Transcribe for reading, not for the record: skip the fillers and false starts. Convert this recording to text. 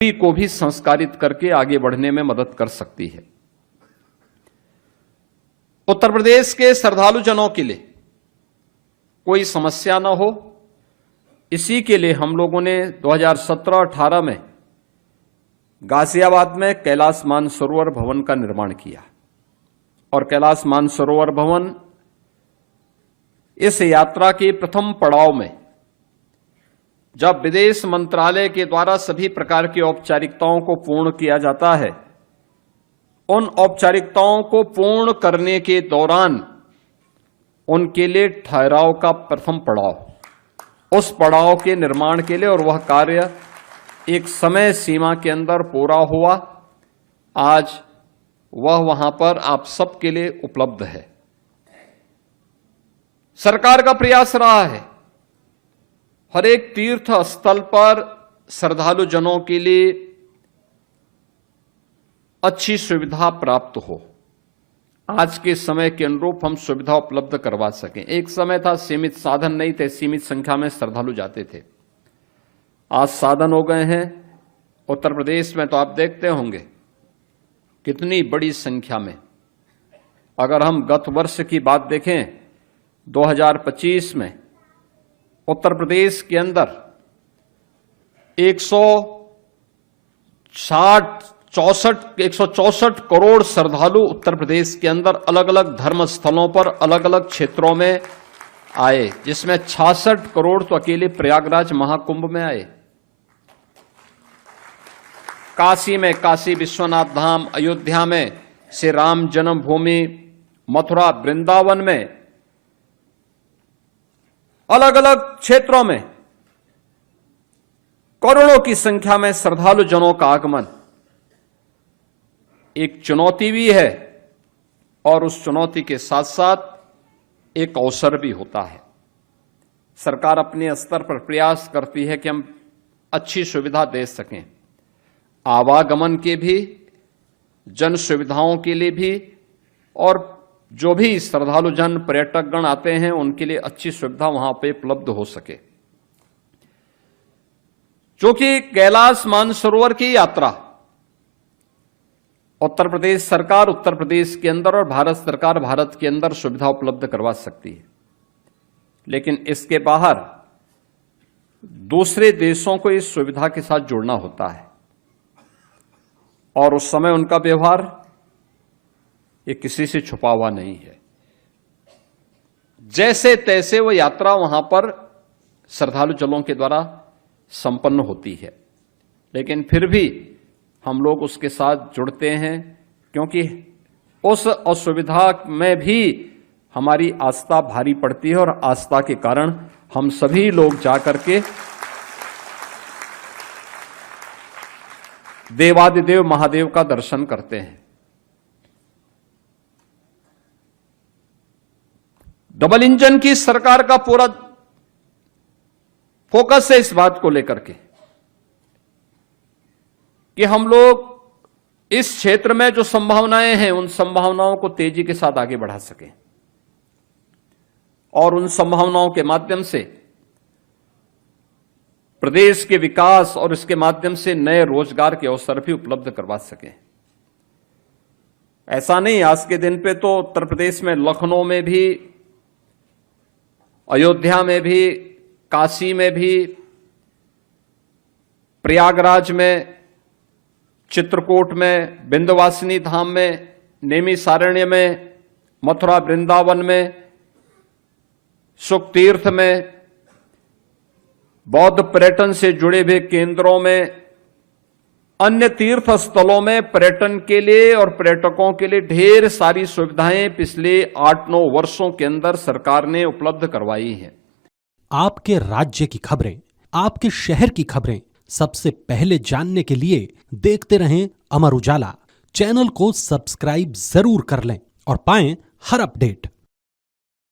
को भी संस्कारित करके आगे बढ़ने में मदद कर सकती है। उत्तर प्रदेश के श्रद्धालु जनों के लिए कोई समस्या न हो, इसी के लिए हम लोगों ने 2017-18 में गाजियाबाद में कैलाश मानसरोवर भवन का निर्माण किया और कैलाश मानसरोवर भवन इस यात्रा के प्रथम पड़ाव में, जब विदेश मंत्रालय के द्वारा सभी प्रकार की औपचारिकताओं को पूर्ण किया जाता है, उन औपचारिकताओं को पूर्ण करने के दौरान उनके लिए ठहराव का प्रथम पड़ाव, उस पड़ाव के निर्माण के लिए, और वह कार्य एक समय सीमा के अंदर पूरा हुआ। आज वह वहां पर आप सबके लिए उपलब्ध है। सरकार का प्रयास रहा है हर एक तीर्थ स्थल पर श्रद्धालु जनों के लिए अच्छी सुविधा प्राप्त हो, आज के समय के अनुरूप हम सुविधा उपलब्ध करवा सकें। एक समय था सीमित साधन नहीं थे, सीमित संख्या में श्रद्धालु जाते थे। आज साधन हो गए हैं। उत्तर प्रदेश में तो आप देखते होंगे कितनी बड़ी संख्या में, अगर हम गत वर्ष की बात देखें 2025 में उत्तर प्रदेश के अंदर 164 करोड़ श्रद्धालु उत्तर प्रदेश के अंदर अलग अलग धर्म स्थलों पर अलग अलग क्षेत्रों में आए, जिसमें 66 करोड़ तो अकेले प्रयागराज महाकुंभ में आए। काशी में काशी विश्वनाथ धाम, अयोध्या में श्री राम जन्मभूमि, मथुरा वृंदावन में, अलग अलग क्षेत्रों में करोड़ों की संख्या में श्रद्धालु जनों का आगमन एक चुनौती भी है और उस चुनौती के साथ साथ एक अवसर भी होता है। सरकार अपने स्तर पर प्रयास करती है कि हम अच्छी सुविधा दे सकें, आवागमन के भी, जन सुविधाओं के लिए भी, और जो भी श्रद्धालु जन पर्यटकगण आते हैं उनके लिए अच्छी सुविधा वहां पे उपलब्ध हो सके। क्योंकि कैलाश मानसरोवर की यात्रा उत्तर प्रदेश सरकार उत्तर प्रदेश के अंदर और भारत सरकार भारत के अंदर सुविधा उपलब्ध करवा सकती है, लेकिन इसके बाहर दूसरे देशों को इस सुविधा के साथ जुड़ना होता है और उस समय उनका व्यवहार ये किसी से छुपा हुआ नहीं है। जैसे तैसे वो यात्रा वहां पर श्रद्धालु जनों के द्वारा संपन्न होती है, लेकिन फिर भी हम लोग उसके साथ जुड़ते हैं, क्योंकि उस असुविधा में भी हमारी आस्था भारी पड़ती है और आस्था के कारण हम सभी लोग जाकर के देवादिदेव महादेव का दर्शन करते हैं। डबल इंजन की सरकार का पूरा फोकस है इस बात को लेकर के कि हम लोग इस क्षेत्र में जो संभावनाएं हैं उन संभावनाओं को तेजी के साथ आगे बढ़ा सकें और उन संभावनाओं के माध्यम से प्रदेश के विकास और इसके माध्यम से नए रोजगार के अवसर भी उपलब्ध करवा सकें। ऐसा नहीं, आज के दिन पे तो उत्तर प्रदेश में लखनऊ में भी, अयोध्या में भी, काशी में भी, प्रयागराज में, चित्रकूट में, विंध्यवासिनी धाम में, नैमिषारण्य में, मथुरा वृंदावन में, सुखतीर्थ में, बौद्ध पर्यटन से जुड़े हुए केंद्रों में, अन्य तीर्थ स्थलों में पर्यटन के लिए और पर्यटकों के लिए ढेर सारी सुविधाएं पिछले 8-9 वर्षों के अंदर सरकार ने उपलब्ध करवाई हैं। आपके राज्य की खबरें, आपके शहर की खबरें सबसे पहले जानने के लिए देखते रहें अमर उजाला। चैनल को सब्सक्राइब जरूर कर लें और पाएं हर अपडेट।